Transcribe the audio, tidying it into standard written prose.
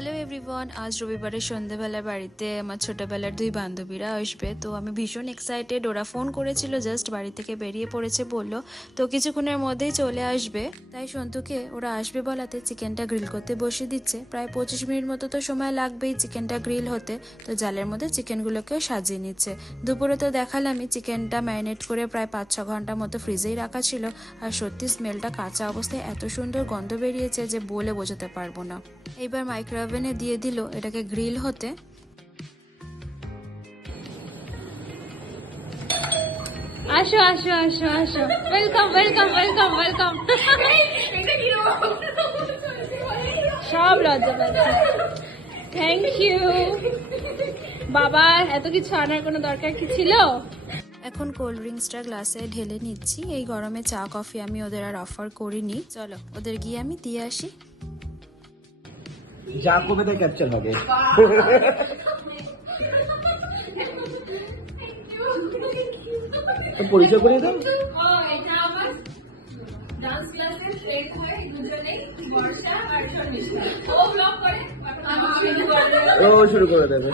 Hello everyone, আজ রবিবারের সন্ধ্যেবেলা বাড়িতে আমার ছোটবেলার দুই বান্ধবীরা আসবে। তো আমি ভীষণ এক্সাইটেড। ওরা ফোন করেছিল, জাস্ট বাড়ি থেকে বেরিয়ে পড়েছে বললো তো কিছুক্ষণের মধ্যেই চলে আসবে। তাই সন্তুকে ওরা আসবে বলাতে চিকেনটা গ্রিল করতে বসিয়ে দিচ্ছে। প্রায় 25 মিনিট মতো তো সময় লাগবেই চিকেনটা গ্রিল হতে। তো জালের মধ্যে চিকেনগুলোকেও সাজিয়ে নিচ্ছে। দুপুরে তো দেখালামই চিকেনটা ম্যারিনেট করে প্রায় 5-6 ঘন্টা মতো ফ্রিজেই রাখা ছিল। আর সত্যি স্মেলটা কাঁচা অবস্থায় এত সুন্দর গন্ধ বেরিয়েছে যে বলে বোঝাতে পারবো না। এইবার মাইক্রো ওভেনে দিয়ে দিল এটাকে গ্রিল হতে। আসো আসো আসো আসো, ওয়েলকাম ওয়েলকাম ওয়েলকাম ওয়েলকাম। সব লজ্জা পাচ্ছে। থ্যাংক ইউ বাবা, এত কিছু আনার কোনো দরকার কি ছিল? এখন কোল্ড ড্রিঙ্কসটা গ্লাসে ঢেলে নিচ্ছি। এই গরমে চা কফি আমি ওদের আর অফার করিনি। চলো ওদের গিয়ে আমি দিয়ে আসি। যা করবে তাই ক্যাপচার হবে। পরিচয় করে দাও। ও শুরু করে দেবে।